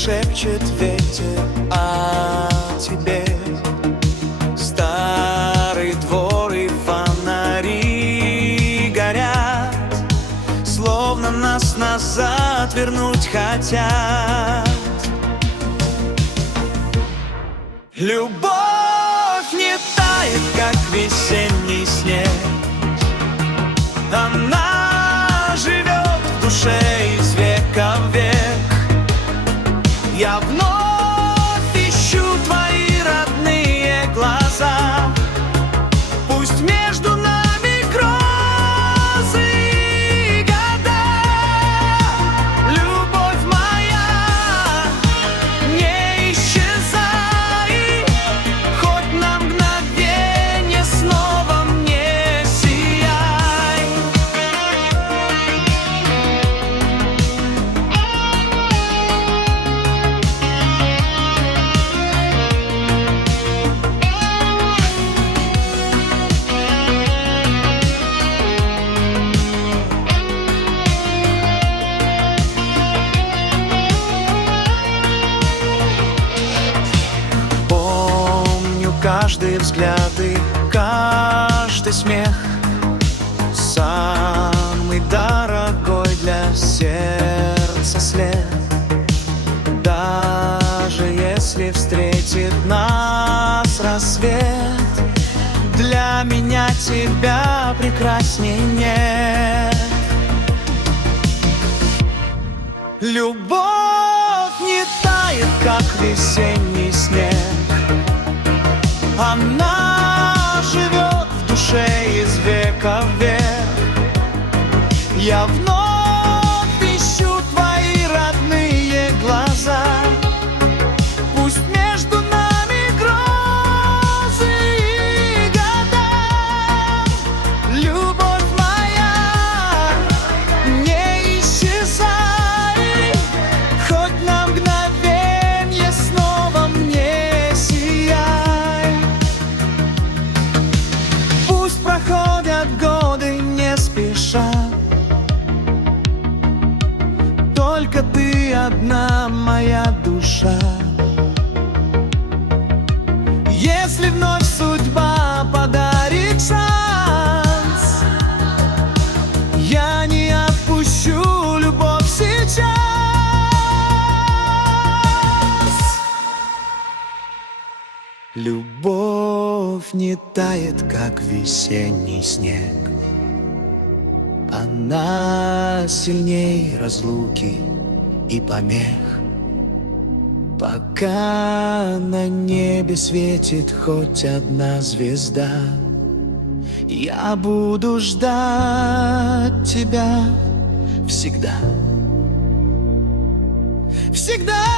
шепчет ветер о тебе. Старый двор и фонари горят, словно нас назад вернуть хотят. Любовь не тает, как весенний снег. Она живет в душе из века в век. Я вновь ищу твои родные глаза. Пусть между нами грозы и года. Любовь моя, не исчезай, хоть на мгновенье снова мне сияй. Каждый взгляд и каждый смех самый дорогой для сердца след. Даже если встретит нас рассвет, для меня тебя прекрасней нет. Любовь не тает, как весенний снег. Она живет в душе из века в век. Я вновь ищу твои родные глаза. Пусть между нами грозы и года. Любовь моя, не исчезай, хоть на мгновенье снова мне сияй. Проходят годы не спеша, только ты одна моя душа. Если вновь судьба подарит шанс, я не отпущу любовь сейчас. Любовь не тает, как весенний снег. Она сильней разлуки и помех. Пока на небе светит хоть одна звезда, я буду ждать тебя всегда. Всегда.